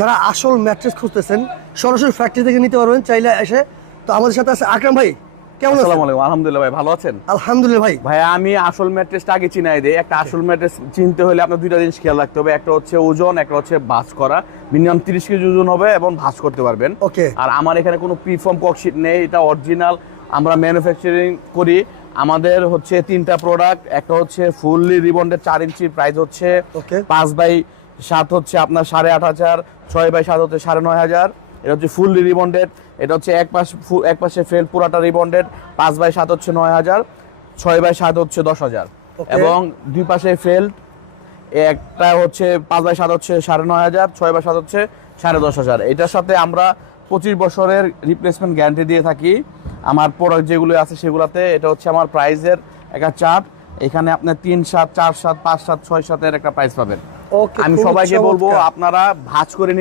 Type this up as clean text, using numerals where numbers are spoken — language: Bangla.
যারা আসল ম্যাট্রেস খুঁজতেছেন সরাসরি ফ্যাক্টরি থেকে নিতে পারবেন চাইলে এসে। তো আমাদের সাথে আছে আকরাম ভাই, কেমন আছেন? আসসালামু আলাইকুম। আলহামদুলিল্লাহ ভাই, ভালো আছেন? আলহামদুলিল্লাহ ভাই। ভাই আমি আসল ম্যাট্রেসটা আগে চিনাই দেই। একটা আসল ম্যাট্রেস চিনতে হলে আপনার দুইটা জিনিস খেয়াল রাখতে হবে। একটা হচ্ছে ওজন, একটা হচ্ছে ভাঁজ করা। মিনিমাম 30 কেজি ওজন হবে এবং ভাঁজ করতে পারবেন। ওকে। আর আমার এখানে কোনো প্রিফর্ম ককশিট নেই, এটা অরিজিনাল। আমরা ম্যানুফ্যাকচারিং করি। আমাদের হচ্ছে 3টা প্রোডাক্ট। একটা হচ্ছে ফুললি রিবন্ডেড 4 ইঞ্চি, প্রাইস হচ্ছে 5/7 হচ্ছে আপনার 8,500, 6/7 হচ্ছে 9,500। এটা হচ্ছে ফুললি রিবন্ডেড। এটা হচ্ছে এক পাশে ফেল পুরাটা রিবন্ডেড। 5/7 হচ্ছে 9,000, 6/7 হচ্ছে 10,000 এবং দুই পাশে ফেল। একটা হচ্ছে 5/7 হচ্ছে 9,500, 6/7 হচ্ছে 10,500। এটার সাথে আমরা 25 বছরের রিপ্লেসমেন্ট গ্যারান্টি দিয়ে থাকি আমার প্রোডাক্ট যেগুলো আছে সেগুলোতে। এটা হচ্ছে আমার প্রাইজের একটা চার্ট। এখানে আপনি 3/7, 4/7, 5/7, 6/7 এর একটা প্রাইস পাবেন। ওকে, আমি সবাইকে বলবো আপনারা ভাঁজ করে